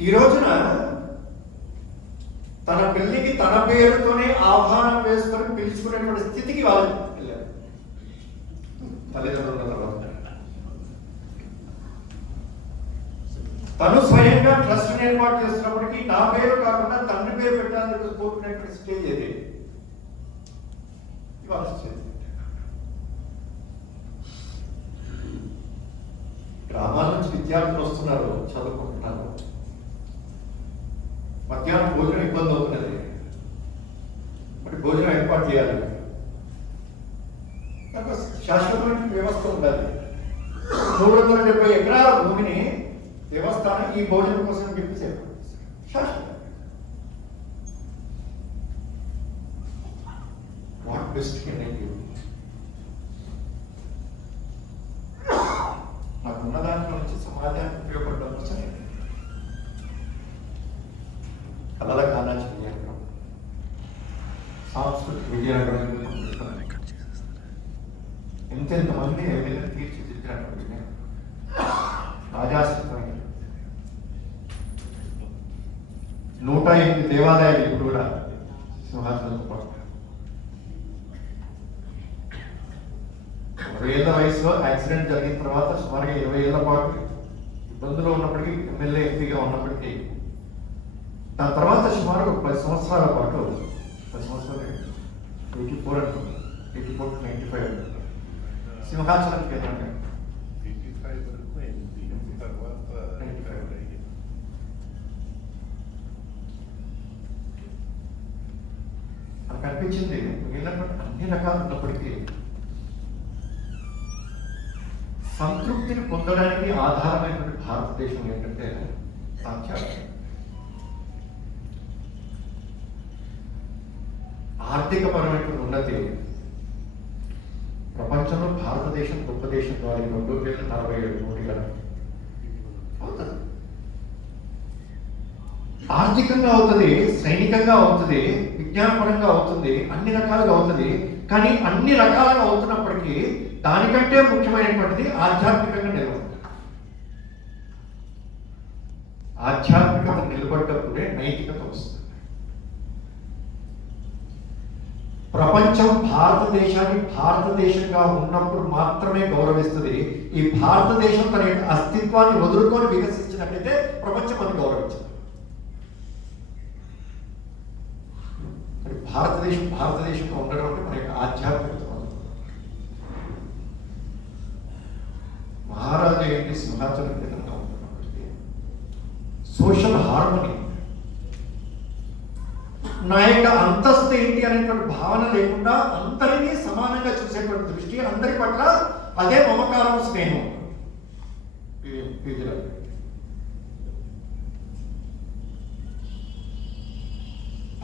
ఈ రోజున తన పెళ్లికి తన పేరుతోనే ఆహ్వానం వేసుకొని పిలుచుకునేటువంటి స్థితికి వాళ్ళు వెళ్ళారు. తల్లిదండ్రుల తర్వాత తను స్వయంగా ట్రస్ట్ ఏర్పాటు చేస్తున్నప్పటికీ నా పేరు కాకుండా తండ్రి పేరు పెట్టాలని కోరుకునేటువంటి స్టేజ్ ఏది ఇవాళ స్టేజ్. గ్రామాల నుంచి విద్యార్థులు వస్తున్నారు, చదువుకుంటున్నారు. మధ్యాహ్నం భోజనం ఇబ్బంది అవుతున్నది, మరి భోజనం ఏర్పాటు చేయాలి. శాశ్వతమైన వ్యవస్థ ఉండాలి. 370 ఎకరాల భూమిని దేవస్థానం ఈ భోజనం కోసం చెప్పేసి శాశ్వత. What best can I give? నాకున్న దాంట్లో నుంచి సమాజానికి ఉపయోగపడడం కోసం కళల కానాచి విజయనగరం, సాంస్కృతిక విజయనగరం ఎంతెంతమంది ఏదైనా తీర్చిదిద్దినటువంటి రాజాశ్రితమైన 108 దేవాలయాలు ఇప్పుడు కూడా సింహాసనంతో పాటు 20 ఏళ్ల వయసులో యాక్సిడెంట్ జరిగిన తర్వాత సుమారుగా 20 ఏళ్ల పాటు ఇబ్బందులు ఉన్నప్పటికీ, ఎమ్మెల్యే ఎంపీగా ఉన్నప్పటికీ, దాని తర్వాత సుమారు 10 సంవత్సరాల పాటు 10 సంవత్సరాలు 84 to 95 సింహాచలం కేంద్రంగా నాకు అనిపించింది అన్ని రకాలు ఉన్నప్పటికీ సంతృప్తిని పొందడానికి ఆధారమైనటువంటి భారతదేశం ఏంటంటే ఆధ్యాత్మికత. ఆర్థికపరమైనటువంటి ఉన్నతి ప్రపంచంలో భారతదేశం గొప్ప దేశం ద్వారా 2047 కోట్ల అవుతుంది. ఆర్థికంగా అవుతుంది, సైనికంగా అవుతుంది, విజ్ఞానపరంగా అవుతుంది, అన్ని రకాలుగా అవుతుంది. కానీ అన్ని రకాలుగా అవుతున్నప్పటికీ దానికంటే ముఖ్యమైనటువంటిది ఆధ్యాత్మికంగా నిలబడుతుంది. ఆధ్యాత్మికత నిలబడ్డప్పుడే నైతికత వస్తుంది. ప్రపంచం భారతదేశాన్ని భారతదేశంగా ఉన్నప్పుడు మాత్రమే గౌరవిస్తుంది. ఈ భారతదేశం తన యొక్క అస్తిత్వాన్ని వదులుకొని వికసించినట్లయితే ప్రపంచం అని గౌరవించదు. భారతదేశంగా ఉండడం అంటే మన యొక్క ఆధ్యాత్మికత. మహారాజు ఏంటి సింహాచలం విధంగా ఉంటున్నప్పటికీ సోషల్ హార్మనీ, నా యొక్క అంతస్తు ఏంటి అనేటువంటి భావన లేకుండా అందరినీ సమానంగా చూసేటువంటి దృష్టి, అందరి పట్ల అదే మమకారం, స్నేహం.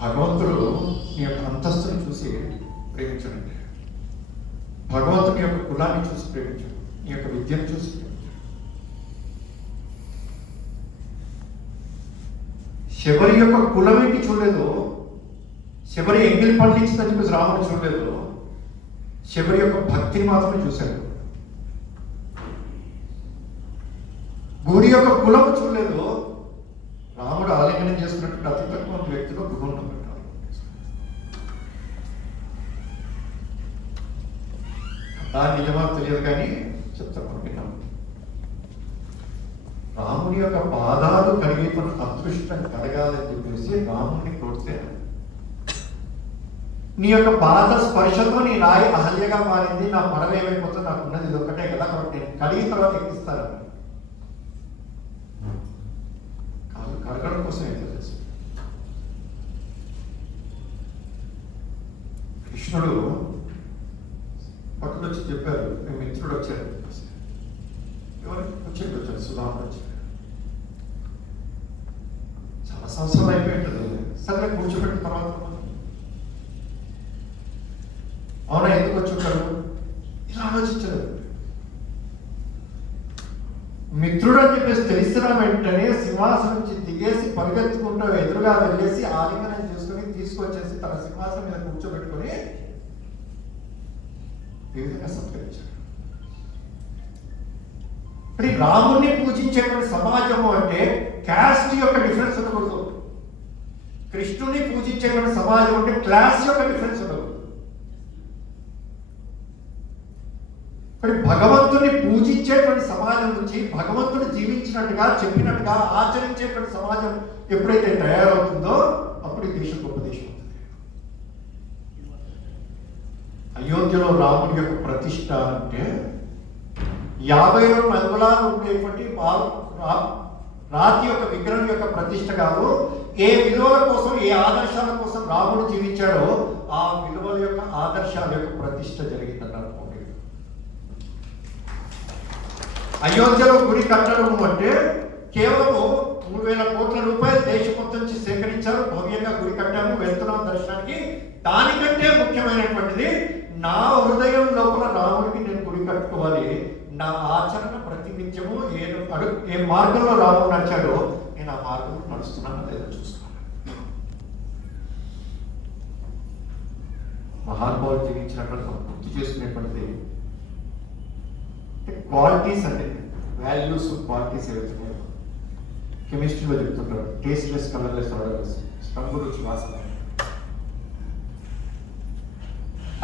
భగవంతుడు నీ యొక్క అంతస్తుని చూసి ప్రేమించండి, భగవంతుని యొక్క కులాన్ని చూసి ప్రేమించండి, నీ యొక్క విద్యను చూసి ప్రేమించండి. శబరి యొక్క కులం ఏంటి చూడలేదు, శబరి ఎంగిలి పండించిందని చెప్పేసి రాముడు చూడలేదు, శబరి యొక్క భక్తిని మాత్రమే చూశాడు. గుడి యొక్క కులం చూడలేదు, రాముడు ఆలింగనం చేసుకున్నటువంటి అతి తక్కువ వ్యక్తిలో గురువును పెట్టాలి. దాని నిజమా తెలియదు కానీ చెప్తాను విన్నాను. రాముడి యొక్క పాదాలు కలిగిన అదృష్టం కలగాలని చెప్పేసి రాముడిని కోరితే, నీ యొక్క పాద స్పర్శతో నీ రాయి అహల్యగా మారింది, నా పడవ ఏమైపోతే నాకు ఉన్నది ఇది ఒక్కటే కదా, కాబట్టి నేను కడిగిన తర్వాత ఎక్కిస్తాను. కడగడం కోసం ఏం తెలుసు. కృష్ణుడు పక్కన వచ్చి చెప్పారు, మీ మిత్రుడు వచ్చారు. ఎవరికి వచ్చాడు, సుధాముడు వచ్చాడు. చాలా సంవత్సరాలు అయిపోయింటుంది. సరే కూర్చోబెట్టిన తర్వాత అవునా ఎందుకు వచ్చి ఉంటాడు ఇలా ఆలోచించారు. మిత్రుడు అని చెప్పేసి తెలిసిన వెంటనే సింహాసనం నుంచి దిగేసి పరిగెత్తుకుంటూ ఎదురుగా వెళ్ళేసి ఆలింగనం చేసుకుని తీసుకొచ్చేసి తన సింహాసనం మీద కూర్చోబెట్టుకుని ఈ విధంగా సత్కరించాడు. ఇప్పుడు రాముణ్ణి పూజించేటువంటి సమాజము అంటే క్యాస్ట్ యొక్క డిఫరెన్స్ ఉండకూడదు. కృష్ణుని పూజించేటువంటి సమాజం అంటే క్లాస్ యొక్క డిఫరెన్స్ ఉండకూడదు. ఇప్పుడు భగవంతుని పూజించేటువంటి సమాజం నుంచి భగవంతుడు జీవించినట్టుగా చెప్పినట్టుగా ఆచరించేటువంటి సమాజం ఎప్పుడైతే తయారవుతుందో అప్పుడు ఈ దేశం గొప్ప దేశం అవుతుంది. అయోధ్యలో రాముడి యొక్క ప్రతిష్ట అంటే 52 అంగుళాలు ఉండేటువంటి రాతి యొక్క విగ్రహం యొక్క ప్రతిష్ట కాదు. ఏ విలువల కోసం, ఏ ఆదర్శాల కోసం రాముడు జీవించాడో ఆ విలువల యొక్క ఆదర్శాల యొక్క ప్రతిష్ట జరిగిందన్నారు. అయోధ్యలో గుడి కట్టడం అంటే కేవలం 3000 కోట్ల రూపాయలు దేశం మొత్తం నుంచి సేకరించారు, భవ్యంగా గుడి కట్టాము, వెళ్తున్నాం దర్శనానికి. దానికంటే ముఖ్యమైనటువంటిది నా హృదయం లోపల రాముడికి నేను గుడి కట్టుకోవాలి. నా ఆచరణ ప్రతినిత్యము ఏ మార్గంలో రాముడు నడిచాడో నేను ఆ మార్గంలో నడుస్తున్నాను లేదా చూస్తున్నాను. మహానుభావులు జీవించినటువంటి గుర్తు చేసుకునేటువంటిది క్వాలిటీస్ అంటే వాల్యూస్, క్వాలిటీస్ ఏవైతున్నాయో కెమిస్ట్రీలో చెప్తుంటారు. టేస్ట్లెస్, కలర్లెస్, ఆర్డర్లెస్, రంగు, రుచి, వాసన.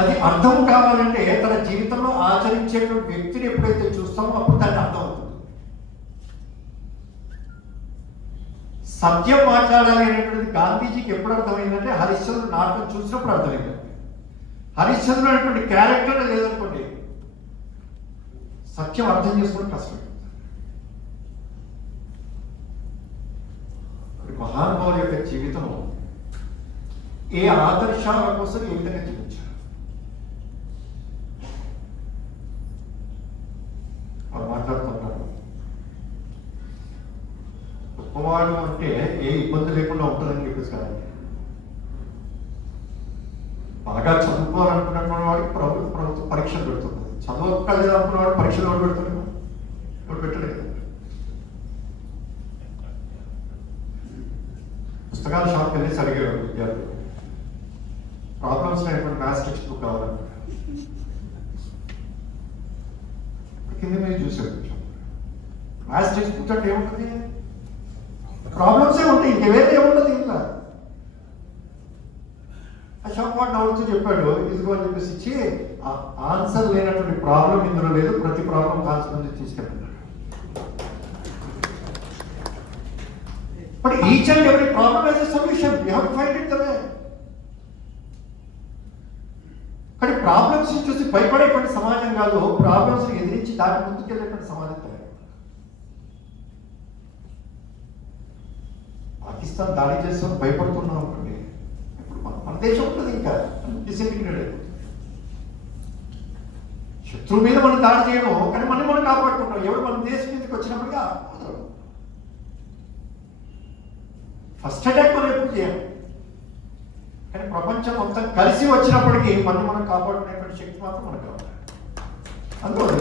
అది అర్థం కావాలంటే తన జీవితంలో ఆచరించేటువంటి వ్యక్తిని ఎప్పుడైతే చూస్తామో అప్పుడు దాన్ని అర్థం అవుతుంది. సత్యం మాట్లాడాలి అనేటువంటిది గాంధీజీకి ఎప్పుడు అర్థమైందంటే హరిశ్చంద్రుడు నాటకం చూసినప్పుడు అర్థమైంది. హరిశ్చంద్రుడు అనేటువంటి క్యారెక్టర్ లేదనుకోండి, సత్యం అర్థం చేసుకోవడం కష్టం. మహానుభావుల యొక్క జీవితం ఏ ఆదర్శాల కోసం ఏ విధంగా జీవించారు. వారు మాట్లాడుతున్నారు, గొప్పవాడు అంటే ఏ ఇబ్బంది లేకుండా ఉంటుందని చెప్పేసి కాదండి. బాగా చదువుకోవాలనుకున్నటువంటి వాడికి ప్రభుత్వం పరీక్షలు పెడుతుంది. చదవక్కర్లేదు అనుకున్నవాడు పరీక్షలు ఎవరు పెడుతున్నాడు? ఎవరు పెట్టలేదు. పుస్తకాల షాప్కి వెళ్ళేసి అడిగాడు విద్యార్థులు, ప్రాబ్లమ్స్ అయినటువంటి మ్యాథ్స్ టెక్స్ట్ బుక్ కావాలంటే కింద మీద చూసాడు. మ్యాథ్స్ టెక్స్ట్ బుక్ అంటే ఏముంటుంది? ప్రాబ్లమ్సే ఉంటాయి, ఇంకేవేది ఏముంటుంది ఇంకా. ఆ షాప్ వాడు నవ్వుతూ చెప్పాడు, ఇదిగో అని చెప్పేసి ఇచ్చి ఆన్సర్ లేనటువంటి ప్రాబ్లం ఇందులో లేదు, ప్రతి ప్రాబ్లం ఆన్సర్ నుంచి తీసుకెళ్తున్నాడు. But each and every problem has a solution. You have to find it the way. కానీ ప్రాబ్లమ్స్ చూసి భయపడేటువంటి సమాజం కాదు, ప్రాబ్లమ్స్ ఎదిరించి దాటి ముందుకెళ్ళేటువంటి సమాజం తయారు. పాకిస్తాన్ దాడి చేస్తాం భయపడుతున్నాం అనుకోండి, ఇప్పుడు మన దేశం ఉంటుంది ఇంకా డిసింటిగ్రేట్ అయిపోతుంది. శత్రువు మీద మనం దాడి చేయడం, కానీ మనం కాపాడుకుంటాం. ఎవరు మన దేశం మీదకి వచ్చినప్పటికీ ఫస్ట్ అటాక్ మనం ఎప్పుడు చేయాలి, కానీ ప్రపంచం మొత్తం కలిసి వచ్చినప్పటికీ మనం కాపాడుకునేటువంటి శక్తి మాత్రం మనకు కావాలి. అందువల్ల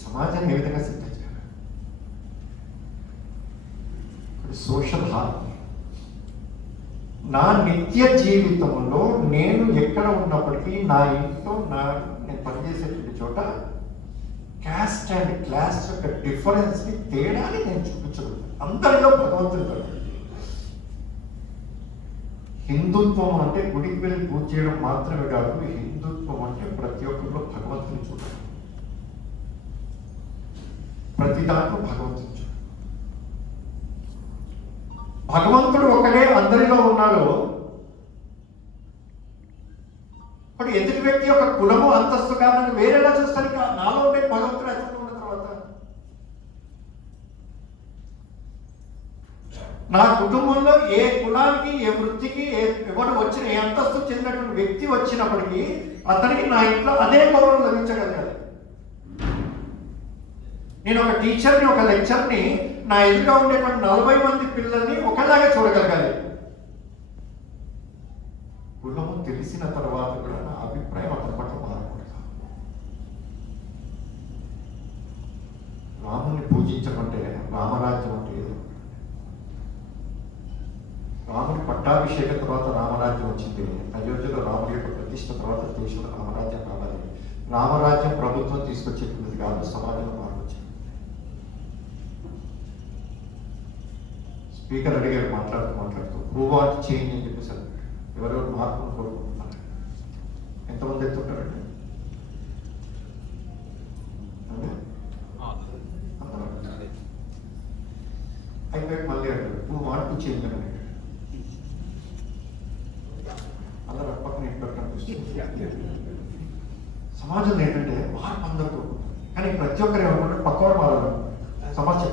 సమాజాన్ని ఏ విధంగా సిద్ధం చేయాలి? Social harmony. నా నిత్య జీవితంలో నేను ఎక్కడ ఉన్నప్పటికీ నా ఇంట్లో నేను పనిచేసేటువంటి చోట క్యాస్ట్ అండ్ క్లాస్ యొక్క డిఫరెన్స్ని, తేడాని నేను చూపించగలుగుతాను. అందరిలో భగవంతుడు కాదు. హిందుత్వం అంటే గుడికి వెళ్ళి పూజ చేయడం మాత్రమే కాదు, హిందుత్వం అంటే ప్రతి ఒక్కరిలో భగవంతుని చూడడం, ప్రతి దాంట్లో భగవంతుని చూడడం. భగవంతుడు ఒకడే అందరిలో ఉన్నాడు. ఇప్పుడు ఎదుటి వ్యక్తి యొక్క కులము, అంతస్తు కారణంగా వేరేలా చూస్తాను. ఇంకా నాలో ఉండే భగవంతుడు అతను ఉన్న తర్వాత నా కుటుంబంలో ఏ కులానికి, ఏ వృత్తికి, ఎవరు వచ్చిన, ఏ అంతస్తు చెందినటువంటి వ్యక్తి వచ్చినప్పటికీ అతనికి నా ఇంట్లో అదే గౌరవం లభించగలగాలి. నేను ఒక టీచర్ని, ఒక లెక్చర్ని నా ఎదురుగా ఉండేటువంటి 40 మంది పిల్లల్ని ఒకలాగే చూడగలగాలి. కులము తెలిసిన తర్వాత కూడా నా అభిప్రాయం అతని పట్ల మారకూడదు. రాముని పూజించమంటే రామరాజ్యం అంటే ఏదో. రాముడి పట్టాభిషేకం తర్వాత రామరాజ్యం వచ్చింది. అయోధ్యలో రాముడి యొక్క ప్రతిష్ట తర్వాత దేశంలో రామరాజ్యం కావాలి. రామరాజ్యం ప్రభుత్వం తీసుకొచ్చేటువంటిది కాదు, సమాజంలో మార్పు వచ్చింది. స్పీకర్ అడిగారు మాట్లాడుతూ హూ వాంట్ చేంజ్ అని చెప్పేసి ఎవరెవరు మార్పును కోరుకుంటున్నారు. ఎంతమంది ఎత్తుంటారండి? అయిపోయి మళ్ళీ అడిగారు హూ వాంట్ టు చేంజ్ అని అడిగారు. అందరూ పక్కన పెట్టడం సమాజంలో ఏంటంటే మార్పు అందరూ కోరుకుంటారు, కానీ ప్రతి ఒక్కరు ఏమనుకుంటే పక్కవాడు మారాలి. సమాజం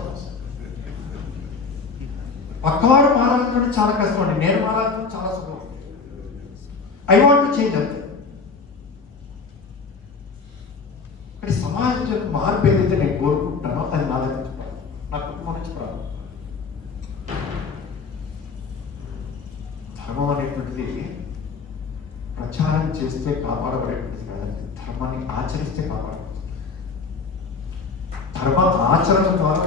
పక్కవాడు మారాలంటే చాలా కష్టం అండి, నేను మారాలంటే చాలా సుఖం. ఐ వాంట్ టు చేంజ్ అంతే. కానీ సమాజం మార్పు ఏదైతే నేను కోరుకుంటానో అది నా దగ్గర నుంచి రాదు, నా కుటుంబం నుంచి రాదు. ధర్మం అనేటువంటిది ప్రచారం చేస్తే కాపాడబడేటువంటిది కాదండి, ధర్మాన్ని ఆచరిస్తే కాపాడబడుతుంది. ధర్మ ఆచరణ ద్వారా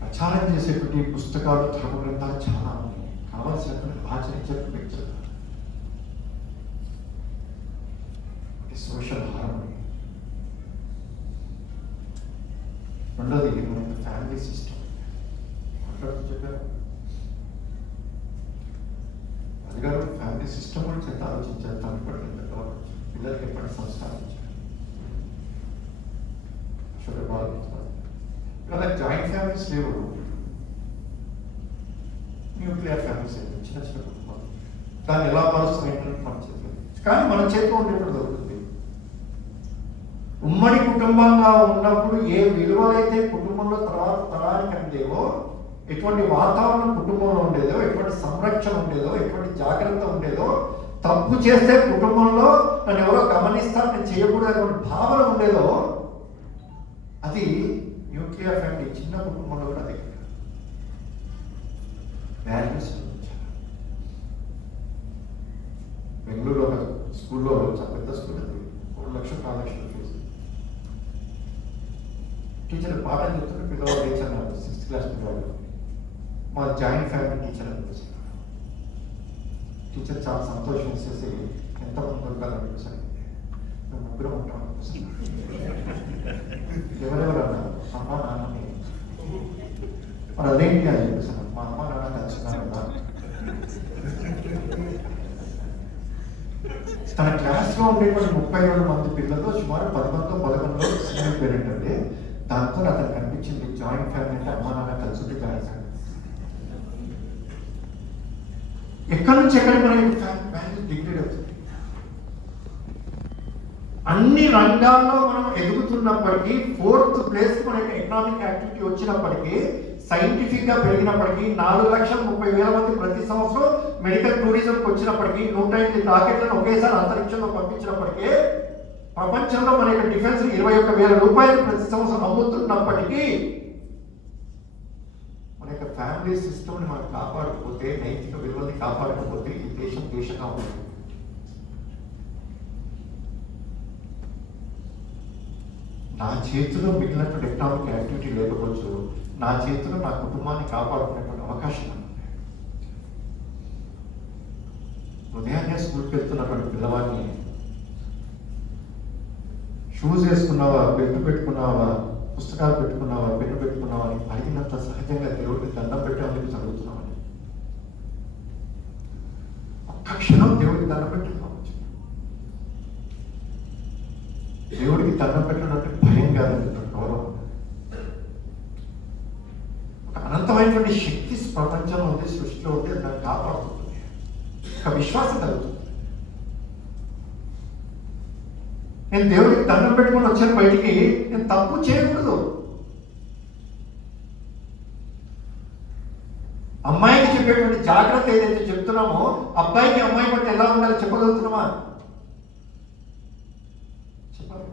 ప్రచారం చేసేటువంటి పుస్తకాలు, ధర్మ గ్రంథాలు చాలా ఉన్నాయి. కావాల్సినటువంటి ఆచరించేటువంటి వ్యక్తులు సోషల్ హార్మనీ. రెండోది మనకి ఫ్యామిలీ సిస్టమ్ మాట్లాడుతూ చెప్పారు అది గారు. ఫ్యామిలీ సిస్టమ్ గురించి ఎంత ఆలోచించారు, ఇప్పటికీ పిల్లలకి ఎప్పటి సంస్కారం ఇచ్చారు. ఇవాళ జాయింట్ ఫ్యామిలీస్ లేవు, న్యూక్లియర్ ఫ్యామిలీస్ లేవు, చిన్న చిన్న కుటుంబాలు. దాన్ని ఎలా మారుస్తాం ఏంటంటే మన చేతిలో, కానీ మన చేతిలో ఉండేప్పుడు దొరుకుతుంది. ఉమ్మడి కుటుంబంగా ఉన్నప్పుడు ఏ విలువలైతే కుటుంబంలో తర్వాత తరానికి అందేవో, ఎటువంటి వాతావరణం కుటుంబంలో ఉండేదో, ఎటువంటి సంరక్షణ ఉండేదో, ఎటువంటి జాగ్రత్త ఉండేదో, తప్పు చేస్తే కుటుంబంలో నన్ను ఎవరో గమనిస్తారు, నేను చేయకూడదు భావన ఉండేదో, అది న్యూక్లియర్ ఫ్యామిలీ చిన్న కుటుంబంలో కూడా అదే వాల్యూస్. బెంగళూరులో ఒక స్కూల్లో, చాలా పెద్ద స్కూల్ అది, 1 లక్షలు 4 లక్షలు ఫీజు. టీచర్ పాఠం చెప్తుంటే పిల్లవాడు టీచర్ 6th క్లాస్ పిల్లవాడు మా జాయింట్ ఫ్యామిలీ టీచర్ అని చెప్పేసి టీచర్ చాలా సంతోషం వేసేసి ఎంతమంది దొరకాలని చెప్పేసి మేము ముగ్గురం ఉంటాం చెప్పేసి ఎవరెవరు అన్నారు, అమ్మ నాన్నని. మరి అదేంటి అని చెప్పేసి మా అమ్మ నాన్న కలిసినారు కదా. తన క్లాస్లో ఉండేటువంటి 32 మంది పిల్లలు సుమారు 10 మందో 11 సింగిల్ పేరెంట్ అండి. దాంతో అతను కనిపించింది జాయింట్ ఫ్యామిలీ అంటే అమ్మ నాన్న కలిసి ఉంటే జాయింట్ ఫ్యామిలీ. ఎక్కడి నుంచి ఎక్కడికి మన వాల్యూ డిగ్రేడ్ అవుతుంది. అన్ని రంగాల్లో మనం ఎదుగుతున్నప్పటికీ 4th ప్లేస్ మనకి ఎకనామిక్ యాక్టివిటీ వచ్చినప్పటికీ, సైంటిఫిక్ గా పెరిగినప్పటికీ, 4,30,000 మంది ప్రతి సంవత్సరం మెడికల్ టూరిజంకి వచ్చినప్పటికీ, 108 రాకెట్లను ఒకేసారి అంతరిక్షంలో పంపించినప్పటికీ, ప్రపంచంలో మన యొక్క డిఫెన్స్ 21,000 రూపాయలు ప్రతి సంవత్సరం అమ్ముతున్నప్పటికీ, మన యొక్క ఫ్యామిలీ సిస్టమ్ని మనం కాపాడకపోతే, నైతిక విలువల్ని కాపాడకపోతే ఈ దేశం దేశంగా ఉంటుంది. నా చేతిలో మిగిలినటువంటి ఎకనామిక్ యాక్టివిటీ లేకపోవచ్చు, నా చేతిలో నా కుటుంబాన్ని కాపాడుకునేటువంటి అవకాశం ఉంది. ఉదయాన్నే స్కూల్కి వెళ్తున్నటువంటి పిల్లవాడిని షూస్ వేసుకున్నావా, బెల్ట్ పెట్టుకున్నావా, పుస్తకాలు పెట్టుకున్నావా, పెన్ను పెట్టుకున్నావా అని అడిగినంత సహజంగా దేవుడికి దండం పెట్టామని చదువుతున్నామని ఒక్క క్షణం దేవుడికి దండం పెట్టి కావచ్చు. దేవుడికి దండం పెట్టినట్టు భయం కాదండి, గౌరవం. ఒక అనంతమైనటువంటి శక్తి ప్రపంచంలో ఉంది, సృష్టిలో ఉంది, దాన్ని కాపాడుతుంది. ఒక విశ్వాసం కలుగుతుంది. నేను దేవుడికి దండం పెట్టుకుని వచ్చాను బయటికి, నేను తప్పు చేయకూడదు. అమ్మాయికి చెప్పేటువంటి జాగ్రత్త ఏదైతే చెప్తున్నామో, అబ్బాయికి అమ్మాయి పట్ల ఎలా ఉండాలి చెప్పగలుగుతున్నామా? చెప్పాలి.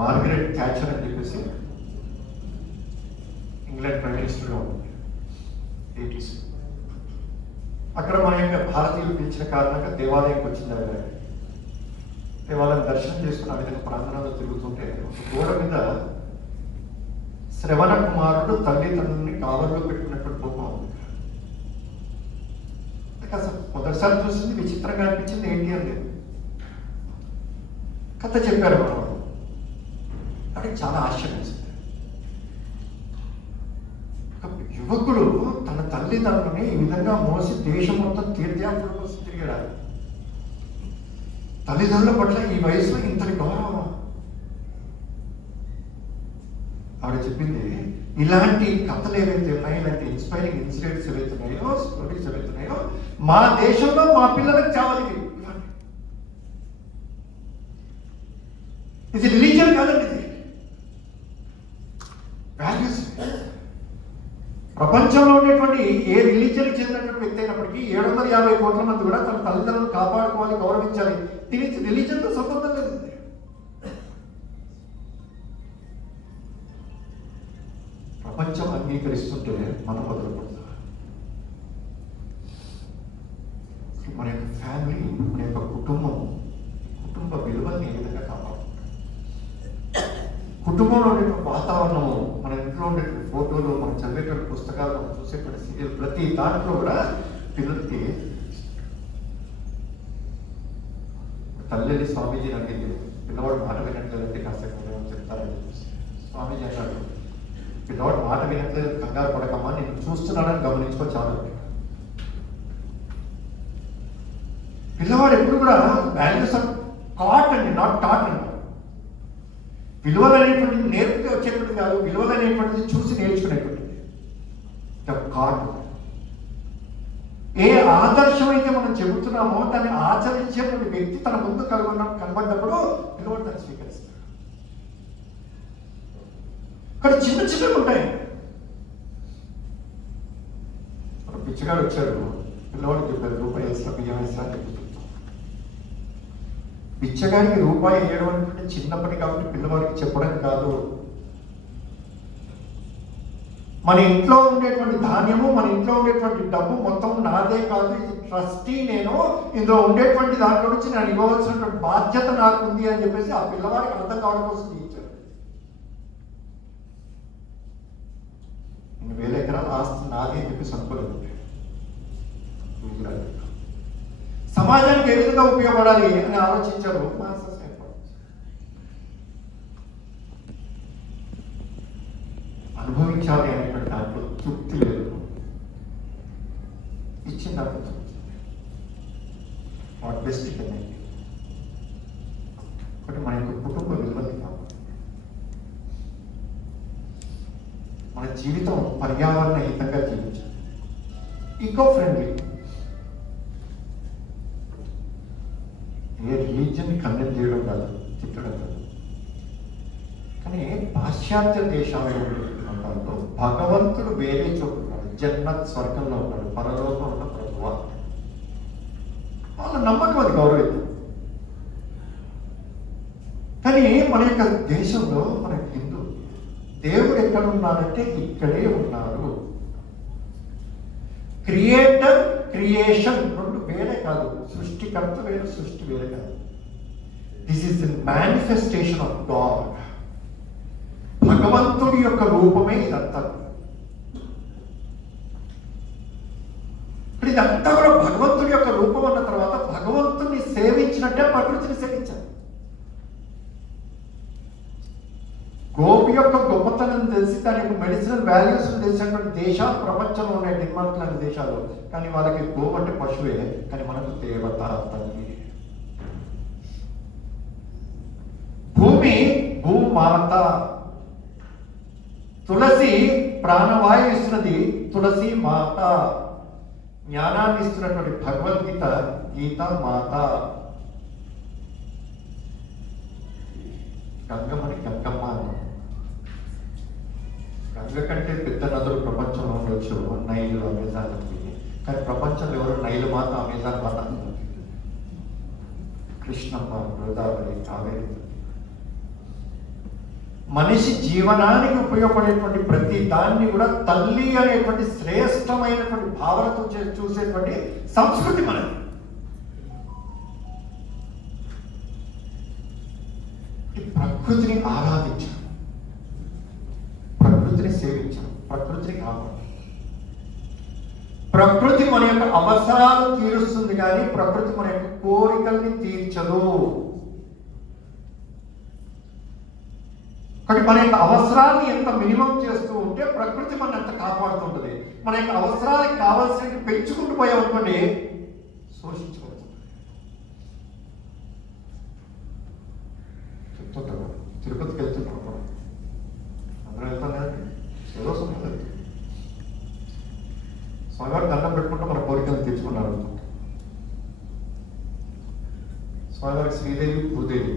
మార్గరెట్ థ్యాచర్ అని చెప్పేసి ఇంగ్లాండ్ ప్రైమ్ మినిస్టర్గా ఉంది 80s. అక్కడ మన యొక్క భారతీయులు పిలిచిన కారణంగా దేవాలయంకి వచ్చింది. దేవాలయం దర్శనం చేసుకున్న విధంగా ప్రాంగణంలో తిరుగుతుంటే ఒక గోడ మీద శ్రవణ కుమారుడు తల్లిదండ్రులని కావల్లో పెట్టుకున్నటువంటి బొమ్మ ఉంది. అసలు మొదటిసారి చూసింది విచిత్రంగా అనిపించింది, ఏంటి అని లేదు. కథ చెప్పారు మనవాడు. అంటే చాలా ఆశ్చర్యం వేసింది. ఒక యువకుడు తన తల్లిదండ్రులని ఈ విధంగా మోసి దేశం మొత్తం తీర్థయాత్రల కోసం తిరిగాడు. తల్లిదండ్రుల పట్ల ఈ వయసులో ఇంతటి గౌరవం. ఆవిడ చెప్పింది, ఇలాంటి కథలు ఏవైతే ఉన్నాయో, ఇలాంటి ఇన్స్పైరింగ్ ఇన్సిడెంట్స్ ఏవైతున్నాయో, స్టోరీస్ ఏవైతున్నాయో, మా దేశంలో మా పిల్లలకు చావాలి. ఇది రిలీజియన్ కాదండి, ఇది వాల్యూస్. ప్రపంచంలో ఉండేటువంటి ఏ రిలీజియన్కి చెందినటువంటి వ్యక్తి అయినప్పటికీ 750 కోట్ల మంది కూడా తన తల్లిదండ్రులను కాపాడుకోవాలి, గౌరవించాలి. దీనికి రిలీజియన్తో సంబంధం లేదు. ప్రపంచం అంగీకరిస్తుంటే మనం వదలకూడదు. మన యొక్క ఫ్యామిలీ, మన యొక్క కుటుంబ విలువల్ని ఏ విధంగా కాపాడుతుంది. కుటుంబంలో ఉండే వాతావరణము, మన ఇంట్లో ఉండే ఫోటోలు, మనం చదివేటువంటి పుస్తకాలు, మనం చూసేటువంటి సీరియల్, ప్రతి దాంట్లో కూడా పిల్లలకి తల్లి స్వామీజీ అడిగింది, పిల్లవాడు మాట వినట్లేదంటే కాసేపు చెప్తారని చెప్పేసి. స్వామీజీ అన్నాడు, పిల్లవాడు మాట వినట్లేదు, కంగారు పడకమ్మా, నేను చూస్తున్నానని గమనించుకో చాలు. పిల్లవాడు ఎప్పుడు కూడా వాల్యూస్ ఆఫ్ కాట్ అండి, నాట్ టాట్ అండి. విలువలు అనేటువంటిది నేర్పుగా వచ్చేటువంటి కాదు, విలువలు అనేటువంటిది చూసి నేర్చుకునేటువంటిది. కాట్. ఏ ఆదర్శం అయితే మనం చెబుతున్నామో దాన్ని ఆచరించేటువంటి వ్యక్తి తన ముందు కనబడ్డప్పుడు పిల్లవాడు దాన్ని స్వీకరిస్తాడు. ఇక్కడ చిన్న చిన్నవి ఉంటాయి. ఒక పిచ్చగాడు వచ్చాడు, పిల్లవాడికి చెప్పారు, రూపాయి వేస్తా, బియ్యం వేస్తా అని చెప్తాం. పిచ్చగాడికి రూపాయి వేయడం అంటే చిన్నప్పటి కాబట్టి పిల్లవాడికి చెప్పడం కాదు. మన ఇంట్లో ఉండేటువంటి ధాన్యము, మన ఇంట్లో ఉండేటువంటి డబ్బు మొత్తం నాదే కాదు, ఇది ట్రస్టీ, నేను ఇందులో ఉండేటువంటి దాంట్లో నుంచి నేను ఇవ్వవలసినటువంటి బాధ్యత నాకు ఉంది అని చెప్పేసి ఆ పిల్లవాడికి అర్థం కావడం కోసం చేయించాడు. 1000 ఎకరాల ఆస్తి నాది అని చెప్పేసి అనుకోలేదు. సమాజానికి ఏ విధంగా ఉపయోగపడాలి అని ఆలోచించారు. మాస్టర్స్ అనుభవించాలి అనేటువంటి దాంట్లో తృప్తి లేదు, ఇచ్చిన దాంట్లో తృప్తి. వాట్ బెస్ట్ కింద ఒకటి మన యొక్క కుటుంబ విలువలు కావాలి. మన జీవితం పర్యావరణ హితంగా జీవించాలి, ఈకో ఫ్రెండ్లీ. ఏ రిలీజియన్ కండెమ్ చేయడం కాదు, తిట్టడం కాదు. కానీ పాశ్చాత్య దేశాలలో భగవంతుడు వేరే చోటు ఉన్నాడు, జన్నత్ స్వర్గంలో ఉన్నాడు, పరలోకంలో ఉన్న ప్రభువా. వాళ్ళ నమ్మకం అది గౌరవిద్దాం. కానీ మన యొక్క దేశంలో, మన హిందూ దేవుడు ఎక్కడ ఉన్నాడంటే ఇక్కడే ఉన్నాడు. క్రియేటర్, క్రియేషన్ రెండు వేరే కాదు. సృష్టికర్త వేరు, సృష్టి వేరే కాదు. This is the manifestation of God. భగవంతుడి యొక్క రూపమే ఇదంతా. ఇదంతా కూడా భగవంతుడి యొక్క రూపం అన్న తర్వాత భగవంతుడిని సేవించినట్టే ప్రకృతిని సేవించాలి. గోపి యొక్క గొప్పతనం తెలిసి దాని యొక్క మెడిసినల్ వాల్యూస్ తెలిసినటువంటి దేశాలు ప్రపంచంలో ఉన్నాయి, డెన్మార్క్ లాంటి దేశాలు. కానీ వాళ్ళకి గోవు అంటే పశువే, కానీ మనకు దేవత, తల్లి. భూమి భూమాత. తులసి ప్రాణవాయువు ఇస్తున్నది, తులసి మాత. జ్ఞానాన్ని ఇస్తున్నటువంటి భగవద్గీత, గీత మాత. గంగమ్మని గంగమ్మ. గంగ కంటే పెద్ద నదులు ప్రపంచంలో ఉండొచ్చు, నైలు, అమెజాన్. కానీ ప్రపంచంలో ఎవరు నైలు మాత, అమెజాన్ మాత? కృష్ణమ్మ, గోదావరి, కావేరి. మనిషి జీవనానికి ఉపయోగపడేటువంటి ప్రతి దాన్ని కూడా తల్లి అనేటువంటి శ్రేష్టమైనటువంటి భావనతో చూసేటువంటి సంస్కృతి మనది. ప్రకృతిని ఆరాధించడం, ప్రకృతిని సేవించడం, ప్రకృతిని కాపాడు. ప్రకృతి మన యొక్క అవసరాలు తీరుస్తుంది కానీ ప్రకృతి మన యొక్క కోరికల్ని తీర్చదు. కానీ మన యొక్క అవసరాన్ని ఎంత మినిమం చేస్తూ ఉంటే ప్రకృతి మన ఎంత కాపాడుతుంటుంది. మన యొక్క అవసరాలకు కావాల్సినవి పెంచుకుంటూ పోయామనుకోండి శోషించబడుతుంది. చెప్తుంటారు తిరుపతికి వెళ్తున్నాం కూడా అందరం వెళ్తాం కదండి, ఏదో సమయం వెళ్తాం. స్వామివారు దండం పెట్టుకుంటూ మన కోరికలు తీర్చుకున్నారు. స్వామివారికి శ్రీదేవి భూదేవి.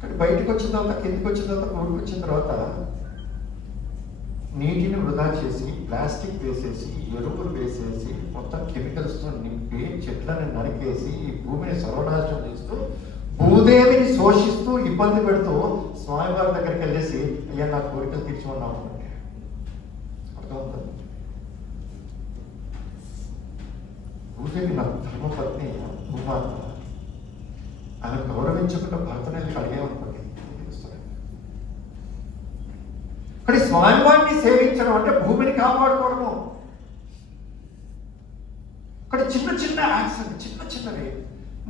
కానీ బయటకు వచ్చిన తర్వాత కిందికి వచ్చిన తర్వాత ఊరికి వచ్చిన తర్వాత నీటిని వృధా చేసి ప్లాస్టిక్ వేసేసి ఎరువులు వేసేసి మొత్తం కెమికల్స్తో నింపి చెట్లను నరికేసి ఈ భూమిని సర్వనాశనం చేస్తూ భూదేవిని శోషిస్తూ ఇబ్బంది పెడుతూ స్వామివారి దగ్గరికి వెళ్ళేసి అయ్యా నా కోరికలు తీర్చుకున్నాము అంటే అర్థమవుతుంది. భూదేవి నా ధర్మపత్ని భూమాత, ఆయన గౌరవించకుండా భర్తని అడిగామనుకోండి తెలుస్తుంది. కానీ స్వామివారిని సేవించడం అంటే భూమిని కాపాడుకోవడము. ఇక్కడ చిన్న చిన్న యాక్సిడెంట్, చిన్న చిన్నవి.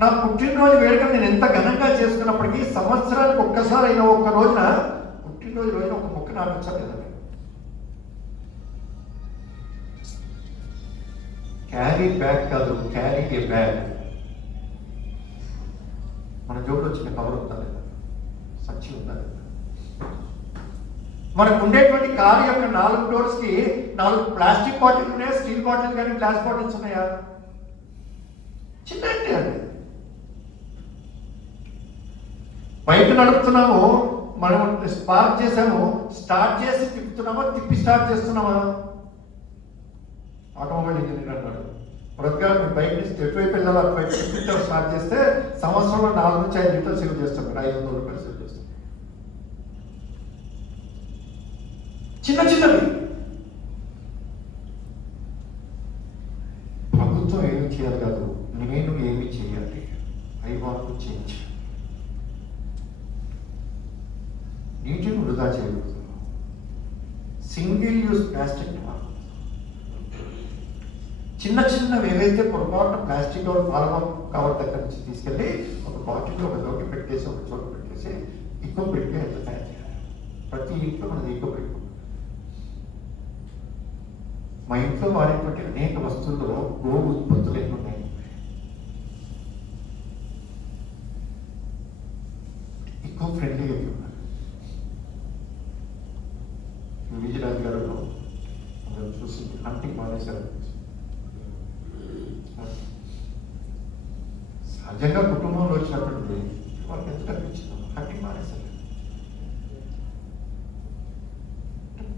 నా పుట్టినరోజు వేడుకలు నేను ఎంత ఘనంగా చేసుకున్నప్పటికీ సంవత్సరానికి ఒక్కసారి అయినా ఒక్క రోజున పుట్టినరోజు రోజున ఒక మొక్క నాటొచ్చలేదండి. క్యారీ బ్యాగ్ కాదు, క్యారీ ఏ బ్యాగ్. మన జోబులో వచ్చిన కవర్ ఉందా లేదా, సంచి ఉందా లేదా, మనకు ఉండేటువంటి కారు యొక్క 4 డోర్స్కి 4 ప్లాస్టిక్ బాటిల్ ఉన్నాయా, స్టీల్ బాటిల్ కానీ గ్లాస్ బాటిల్స్ ఉన్నాయా? చిన్న అండి. బైక్ నడుపుతున్నాము, మనం స్పార్క్ చేసాము, స్టార్ట్ చేసి తిప్పుతున్నామా, తిప్పి స్టార్ట్ చేస్తున్నామా? ఆటోమొబైల్ ఇంజనీర్ అన్నాడు, ప్రొద్దుగా మీ బైక్ నుంచి ఎటువైపు వెళ్ళాలి అటువైపు తిప్పితో స్టార్ట్ చేస్తే సంవత్సరంలో 4 నుంచి 5 లీటర్లు సేవ్ చేస్తాం, 500 రూపాయలు సేవ్ చేస్తాం. చిన్న చిన్నవి. ప్రభుత్వం ఏమి చేయాలి కాదు, నేను ఏమి చేయాలి. I want to change. నీటిని వృధా చేయకూడదు. సింగిల్ యూజ్ ప్లాస్టిక్ చిన్న చిన్నవి ఏవైతే పొరపాటున ప్లాస్టిక్ కవర్ దగ్గర నుంచి తీసుకెళ్ళి ఒక బాటిల్లో ఒక చోట పెట్టేసి ఒక చోట పెట్టేసి ఈకో బ్రిక్గా ఎంత తయారు చేయాలి. ప్రతి ఇంట్లో మనది ఈకో బ్రిక్. మా ఇంట్లో వాడేటువంటి అనేక వస్తువుల్లో గో ఉత్పత్తులు ఎన్ని ఉన్నాయి. ఈకో ఫ్రెండ్లీగా ఉన్నారు. విజయరాజు గారు చూసి హంటింగ్ మానేశారు. సహజంగా కుటుంబంలో వచ్చినటువంటి వాళ్ళకి ఎంత కనిపించిందో హంటింగ్ మానేశారు.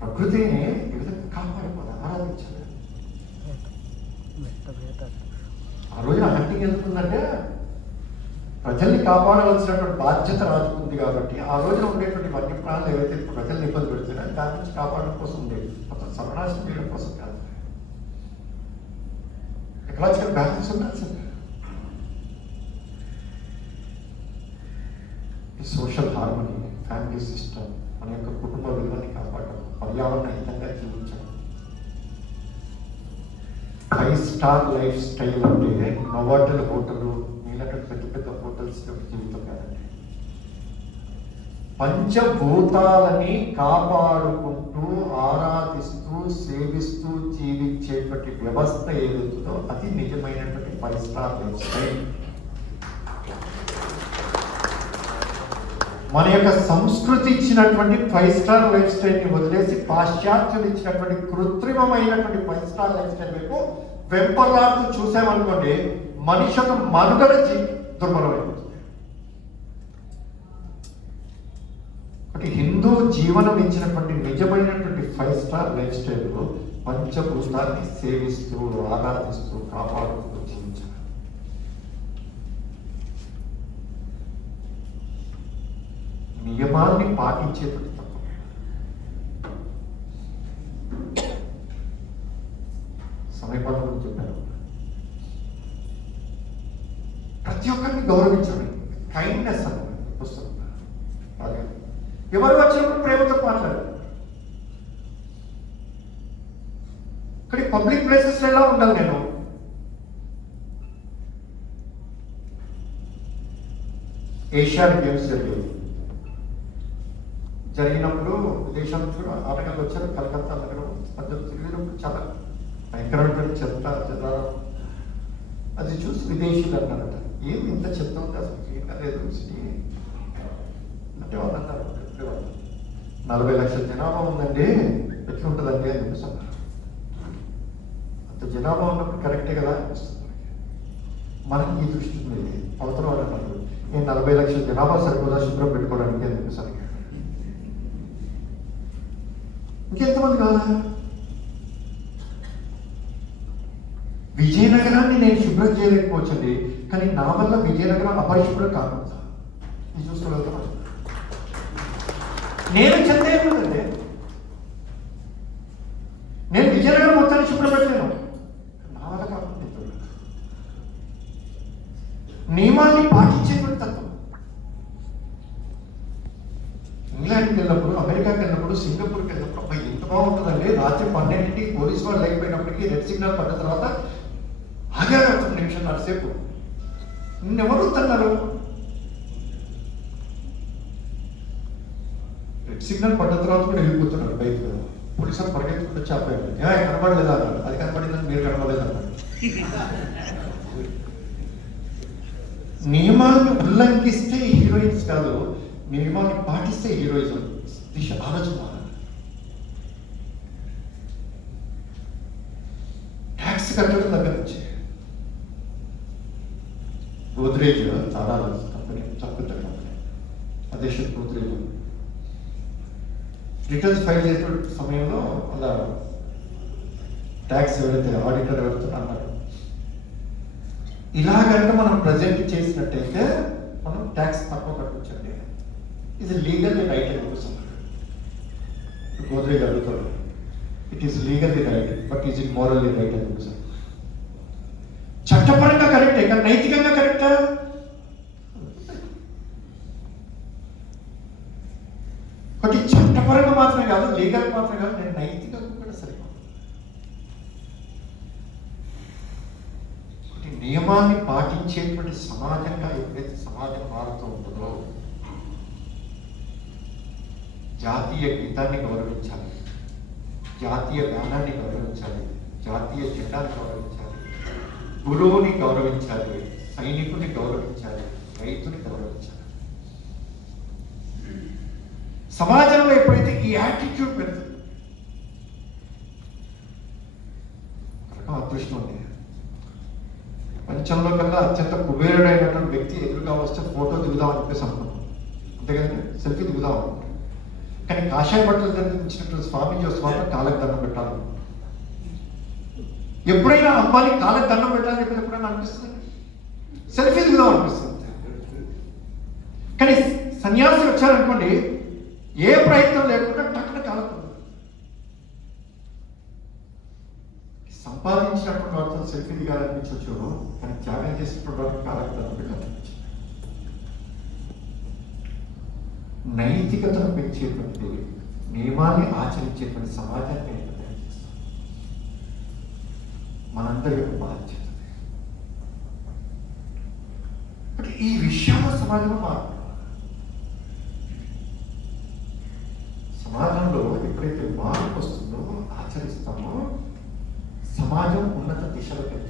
ప్రకృతిని ఈ విధంగా కాపాడిపోవాలి, ఆరాధించాలి. ఆ రోజున హంటింగ్ ఎందుకుందంటే ప్రజల్ని కాపాడవలసినటువంటి బాధ్యత రాజుకుంది కాబట్టి ఆ రోజున ఉండేటువంటి వన్య ప్రాణాలు ఏవైతే ప్రజల్ని ఇబ్బంది పెడుతున్నాయో దాని నుంచి కాపాడడం కోసం ఉండేది, మొత్తం సర్వనాశనం చేయడం కోసం కాదు. ఎకలాజికల్ బ్యాలెన్స్ ఉండాలి సార్. ఈ సోషల్ హార్మనీ, ఫ్యామిలీ సిస్టమ్, మన యొక్క కుటుంబ విలువల్ని కాపాడడం, పర్యావరణ హితంగా జీవించడం. 5 స్టార్ లైఫ్ స్టైల్ అంటే నోవాటల్ హోటల్ నీళ్ళటువంటి పెద్ద పెద్ద హోటల్స్ యొక్క జీవితం కాదండి. పంచభూతాలని కాపాడుకుంటూ ఆరాధిస్తూ సేవిస్తూ జీవించేటువంటి వ్యవస్థ ఏదైతుందో అది నిజమైనటువంటి 5 స్టార్ లైఫ్ స్టైల్. మన యొక్క సంస్కృతి ఇచ్చినటువంటి 5 స్టార్ లైఫ్ స్టైల్ని వదిలేసి పాశ్చాత్యులు ఇచ్చినటువంటి కృత్రిమమైనటువంటి 5 స్టార్ లైఫ్ స్టైల్ వైపు వెంపర్లాడుతూ చూసామనుకోండి, మనిషి యొక్క మనుగడ దుర్బలమైపోతుంది. ఒకటి హిందూ జీవనం ఇచ్చినటువంటి నిజమైనటువంటి 5 స్టార్ లైఫ్ స్టైల్ పంచభూతాన్ని సేవిస్తూ ఆరాధిస్తూ కాపాడుతూ జీవించాలి. నియమాన్ని పాటించేటువంటి తప్ప. సమయపాలన గురించి చెప్పారు. ప్రతి ఒక్కరిని గౌరవించండి, కైండ్నెస్ అన్నది పుస్తకం. ఎవరు వచ్చినప్పుడు ప్రేమతో మాట్లాడారు. కానీ పబ్లిక్ ప్లేసెస్లో ఎలా ఉండాలి నేను? ఏషియాడ్ గేమ్స్ జరిగినప్పుడు విదేశాల నుంచి కూడా ఆటగాళ్ళు వచ్చారు. కలకత్తా దగ్గర పద్ధతి తిరిగినప్పుడు చాలా భయంకరమైన చెత్త చెదారం అది చూసి విదేశీయులు అన్నారట, ఏమి ఇంత చెత్త ఉంది అసలు లేదు అంటే వాళ్ళు అన్నారు, 40 లక్షల జనాభా ఉందండి, ఎట్లుంటుందండి అని చెప్పేసి అన్నారు. అంత జనాభా ఉన్నప్పుడు కరెక్టే కదా అనిపిస్తుంది మనకి. ఈ దృష్టి ఉంది. అవతల వాళ్ళు అన్నారు, నేను 40 లక్షల జనాభా సరిపోదా శుభ్రం పెట్టుకోవడానికి అని చెప్పేసి అడిగారు. ఇంకెంతమంది కాదా? విజయనగరాన్ని నేను శుభ్రం చేయలేకపోవచ్చండి, కానీ నా వల్ల విజయనగరం అపరిశుభ్రం కాకుండా ఇది చూసుకోగలుగుతాను. నేను చెందేదండి, నేను విజయనగరం మొత్తాన్ని శుభ్రం పెట్టలేను, నా వల్ల కాకుండా నియమాన్ని పాటించేటువంటి తత్వం. ఇంగ్లాండ్కి వెళ్ళినప్పుడు, అమెరికాకి వెళ్ళినప్పుడు, సింగపూర్కి వెళ్ళినప్పుడు అబ్బాయి ఎంత బాగుంటుందండి. రాత్రి 12కి పోలీసు వాళ్ళు లేకపోయినప్పటికీ రెడ్ సిగ్నల్ పడ్డ తర్వాత ఆగారు 10 నిమిషం నరసేపు. నిన్నెవరు వస్తున్నారు? రెడ్ సిగ్నల్ పడ్డ తర్వాత కూడా వెళ్ళిపోతున్నారు బైక్. పోలీసులు పరిగెత్తుకుంటూ చెప్పారు, కనబడలేదా అన్నారు. అది కనబడిందని మీరు కనబడలేదు అన్నారు. నియమాలను ఉల్లంఘిస్తే హీరోయిన్స్ కాదు, నియమాన్ని పాటిస్తే హీరోయిజం. దిశ ఆలోచన. ట్యాక్స్ కట్టడం దగ్గర నుంచి గోద్రేజ్ చాలా కంపెనీ, తక్కువ కంపెనీ, అదేశ గోద్రేజ్ రిటర్న్స్ ఫైల్ చేసే సమయంలో అలా ట్యాక్స్ ఎవరైతే ఆడిటర్ ఎవరితో అన్నారు, ఇలాగంటే మనం ప్రజెంట్ చేసినట్టయితే మనం ట్యాక్స్ తక్కువ కట్టొచ్చండి, ఇది లీగల్లీ రైట్ అని చెప్పేసి గోద్రేజ్ అడుగుతాడు. It is legally right but is it morally right అని చెప్పేసి. చట్టపరంగా కరెక్టే కానీ నైతికంగా కరెక్టా? ఒకటి చట్టపరంగా మాత్రమే కాదు, లీగల్ మాత్రమే కాదు, నేను నైతికంగా కూడా సరిపోదు. ఒకటి నియమాన్ని పాటించేటువంటి సమాజంగా ఎప్పుడైతే సమాజం మారుతూ ఉంటుందో, జాతీయ గీతాన్ని గౌరవించాలి, జాతీయ గానాన్ని గౌరవించాలి, జాతీయ జెండాన్ని గౌరవించాలి, గురువుని గౌరవించాలి, సైనికుని గౌరవించాలి, రైతుని గౌరవించాలి. సమాజంలో ఎప్పుడైతే ఈ యాటిట్యూడ్ పెడుతుంది, అదృష్టం ఉంది. ప్రపంచంలో కల్లా అత్యంత కుబేరుడైనటువంటి వ్యక్తి ఎదురుగా వస్తే ఫోటో దిగుదాం అని చెప్పేసి అనుకున్నాం, అంతే కదండి, సెల్ఫీ దిగుదాం అనుకుంటాం. కానీ కాషాయ బట్టలు ధరించినటువంటి స్వామీజీ మాత్రం కాళ్ళకి దండం పెట్టాలి. ఎప్పుడైనా అమ్మాయికి కాళ్ళకి దండం పెట్టాలని చెప్పి ఎప్పుడైనా అనిపిస్తుంది, సెల్ఫీ దిగుదాం అనిపిస్తుంది. కానీ సన్యాసులు వచ్చారనుకోండి, ఏ ప్రయత్నం లేకుండా టక్కున కాలకు సంపాదించినటువంటి వాటితో సెల్ఫీ దిగాలనిపించవచ్చు, కానీ త్యాగం చేసినటువంటి వాటికి కాళ్ళకి దండం పెట్టాలనిపించదు. నైతికతను పెంచేటువంటి, నియమాన్ని ఆచరించేటువంటి సమాజాన్ని మనందరి యొక్క బాధ్యత. ఈ విషయంలో సమాజంలో మార్పు, సమాజంలో ఎప్పుడైతే మార్పు వస్తుందో, ఆచరిస్తామో, సమాజం ఉన్నత దిశలో వెళ్తుంది.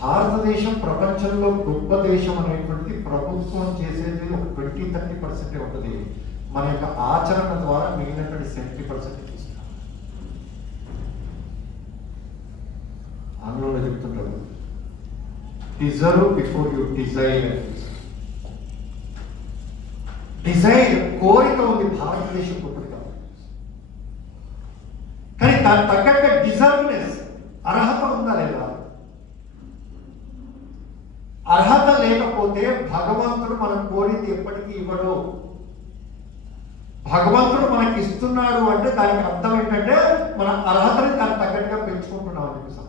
భారతదేశం ప్రపంచంలో గొప్ప దేశం అనేటువంటిది ప్రభుత్వం చేసేది ఒక 20-30% ఉంటుంది. మన యొక్క ఆచరణ ద్వారా మిగిలినటువంటి 70% తీసుకున్నాం. ఆంగ్లంలో చెప్తుంటారు, deserve before you desire. Desire కోరిక ఉంది భారతదేశం గొప్పది కాదు, కానీ దాని తగ్గట్టు డిజర్వ్నెస్, అర్హత ఉందా లేదా? అర్హత లేకపోతే భగవంతుడు మనం కోరింది ఎప్పటికీ ఇవ్వడు. భగవంతుడు మనకి ఇస్తున్నాడు అంటే దానికి అర్థం ఏంటంటే మన అర్హతని దానికి తగ్గట్టుగా పెంచుకుంటున్నాం అని చెప్పి.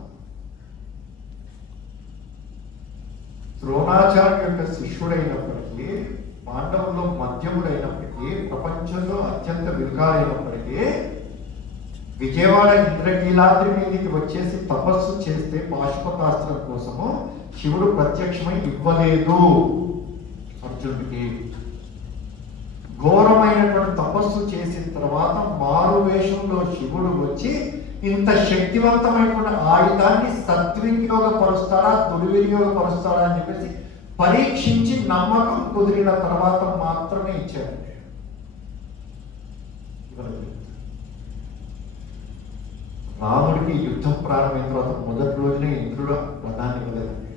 ద్రోణాచార్య యొక్క శిష్యుడైనప్పటికీ, పాండవుల్లో మధ్యముడైనప్పటికీ, ప్రపంచంలో అత్యంత విలుకాలైనప్పటికీ విజయవాడ ఇంద్రకీలాద్రి మీదకి వచ్చేసి తపస్సు చేస్తే పాశుపతాస్త్రం కోసము శివుడు ప్రత్యక్షమై ఇవ్వలేదు అర్జునుడికి. ఘోరమైనటువంటి తపస్సు చేసిన తర్వాత మారు వేషంలో శివుడు వచ్చి ఇంత శక్తివంతమైనటువంటి ఆయుధాన్ని సద్వినియోగపరుస్తాడా దుర్వినియోగపరుస్తాడా అని చెప్పేసి పరీక్షించి నమ్మకం కుదిరిన తర్వాత మాత్రమే ఇచ్చాడు. రాముడికి యుద్ధం ప్రారంభమైన తర్వాత మొదటి రోజునే ఇంద్రుడు ప్రధాని ఇవ్వలేదండి.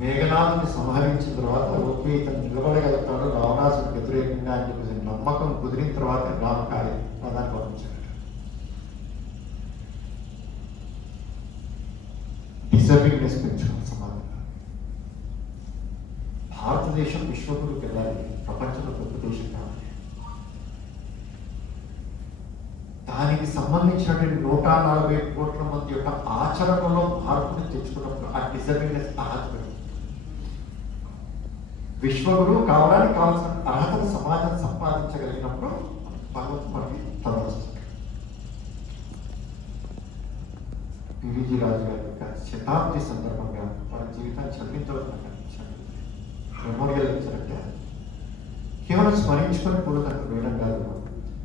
మేఘనాథుని సంహరించిన తర్వాత ఓకే ఇతను నిలబడగలుగుతాడు రావణాసుడికి వ్యతిరేకంగా అని చెప్పేసి నమ్మకం కుదిరిన తర్వాత రామకార్యం ప్రధాని పంపించాడు. డిజర్వింగ్నెస్ పెంచుకున్న సమాధానం. భారతదేశం విశ్వగురుకి వెళ్ళాలి, ప్రపంచంలో గొప్ప దేశం కావాలి. దానికి సంబంధించినటువంటి 140 కోట్ల మంది యొక్క ఆచరణలో మార్పుని తెచ్చుకున్నప్పుడు ఆ డిజర్వింగ్నెస్ అర్హత విశ్వగురు కావడానికి కావాల్సిన అర్హతను సమాజం సంపాదించగలిగినప్పుడు భగవంతుడు మనకి తరలిస్తుంది. పివిజి రాజు గారి యొక్క శతాబ్ది సందర్భంగా వారి జీవితాన్ని చదివించడం మెమోరియల్ ఇచ్చినట్టే కేవలం స్మరించుకొని కూడా దానికి వేయడం కాదు,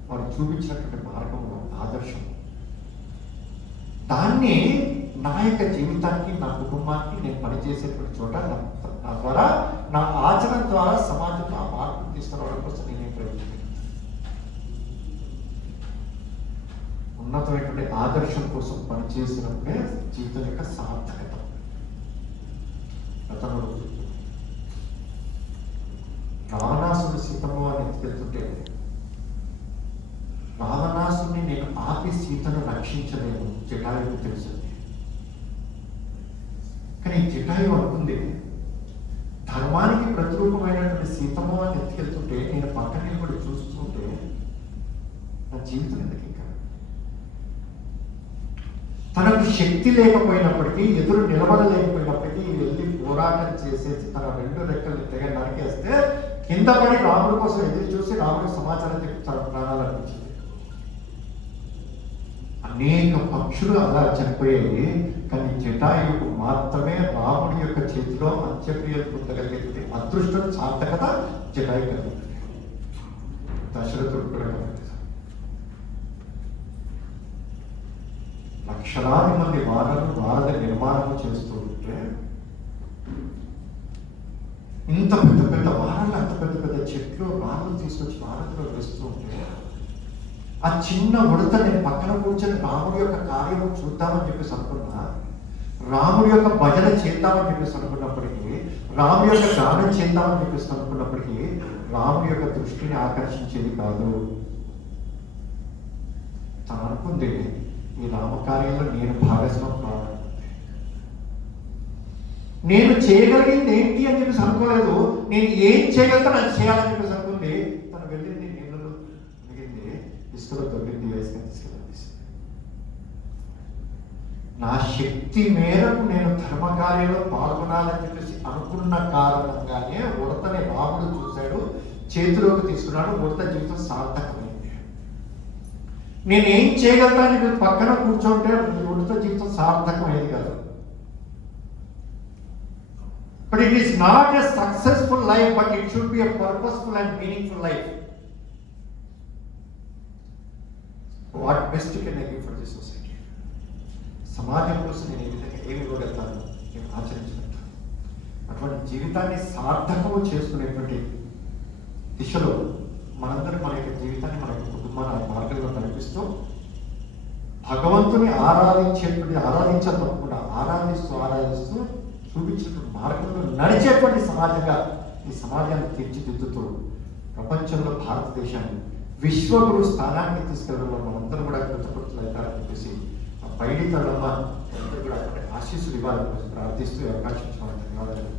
వారు చూపించినటువంటి మార్గంలో ఆదర్శం. దాన్ని నా యొక్క జీవితానికి నా కుటుంబానికి నేను పనిచేసేటువంటి చోట నా ద్వారా నా ఆచరణ ద్వారా సమాజంలో ఆ మార్పును తీసుకురావడం కోసం నేనేం ప్రయత్నం ఉన్నతమైనటువంటి ఆదర్శం కోసం పనిచేసినప్పుడే జీవితం యొక్క సార్థకత. గతంలో రావణాసుడు సీతమ్మ అని ఎత్తుకెళ్తుంటే రావణాసుని నేను ఆపి సీతను రక్షించలేను జటాయువు తెలిసింది. కానీ జటాయువు అనుకుంది ధర్మానికి ప్రతిరూపమైనటువంటి సీతమ్మ అని ఎత్తుకెళ్తుంటే నేను పక్కన నిలబడి చూస్తుంటే నా జీవితం ఎందుకు ఇంకా. తనకు శక్తి లేకపోయినప్పటికీ ఎదురు నిలబడలేకపోయినప్పటికీ వెళ్ళి పోరాటం చేసేసి తన 2 రెక్కల్ని తెగ నరికేస్తే కింద పడి రాముడి కోసం ఎదురు చూసి రాముడి సమాచారం చెప్పి తన ప్రాణాలు అనిపించింది. అనేక పక్షులు అలా చనిపోయాయి, కానీ జటాయువుకు మాత్రమే రాముడి యొక్క చేతిలో అంత్యక్రియలు పొందగలిగే అదృష్టం సార్థకత జటాయు కలిగింది. దశరథుడు కూడా కలిగింది. లక్షలాది మంది వారధ నిర్మాణం చేస్తూ ఉంటే ఇంత పెద్ద పెద్ద వారాలు అంత పెద్ద పెద్ద చెట్లు రాళ్ళు తీసుకొచ్చి వారధిలో వేస్తూ ఉంటే ఆ చిన్న ఉడత నేను పక్కన కూర్చొని రాముడి యొక్క కార్యం చూద్దామని చెప్పేసి అనుకున్నా, రాముడి యొక్క భజన చేద్దామని చెప్పేసి అనుకున్నప్పటికీ, రాముడి యొక్క గానం చేద్దామని చెప్పేసి అనుకున్నప్పటికీ రాముడి యొక్క దృష్టిని ఆకర్షించేది కాదు. తను అనుకుంది ఈ రామకార్యంలో నేను భాగస్వామి కావాలి, నేను చేయగలిగింది ఏంటి అని చెప్పేసి అనుకోలేదు, నేను ఏం చేయగలుగుతాను అది చేయాలని చెప్పేసి అనుకుంది. తను వెళ్ళింది నీళ్ళలో మిగిలింది, ఇసుకలో దొరికింది, వేసుకొని తీసుకెళ్ళి నా శక్తి మేరకు నేను ధర్మకార్యంలో పాల్గొనాలని చెప్పేసి అనుకున్న కారణంగానే ఉడతని రాముడు చూశాడు, చేతిలోకి తీసుకున్నాడు, ఉడత జీవితం సార్థకమైంది. నేనేం చేయగలుగుతాను పక్కన కూర్చోంటే ఉడత జీవితం సార్థకమైంది కాదు. But it is not a successful life, but it should be a purposeful and meaningful life. What best can I give for this society? సమాజం కోసం నేను ఏ విధంగా ఏమి ఇవ్వగలుగుతాను, నేను ఆచరించగలుగుతాను. అటువంటి జీవితాన్ని సార్థకము చేసుకునేటువంటి దిశలో మనందరం మన యొక్క జీవితాన్ని మన యొక్క కుటుంబాన్ని మార్గంలో నడిపిస్తూ భగవంతుని ఆరాధించకుండా ఆరాధిస్తూ చూపించినటువంటి మార్గంలో నడిచేటువంటి సమాజంగా ఈ సమాజాన్ని తీర్చిదిద్దుతూ ప్రపంచంలో భారతదేశాన్ని విశ్వగురు స్థానానికి తీసుకెళ్లడంలో మనందరూ కూడా కృతజ్ఞతలు అవుతారని చెప్పేసి పైడితలమ్మ అందరూ కూడా ఆశీస్సులు ఇవ్వాలని ప్రార్థిస్తూ అవకాశం ధన్యవాదాలు.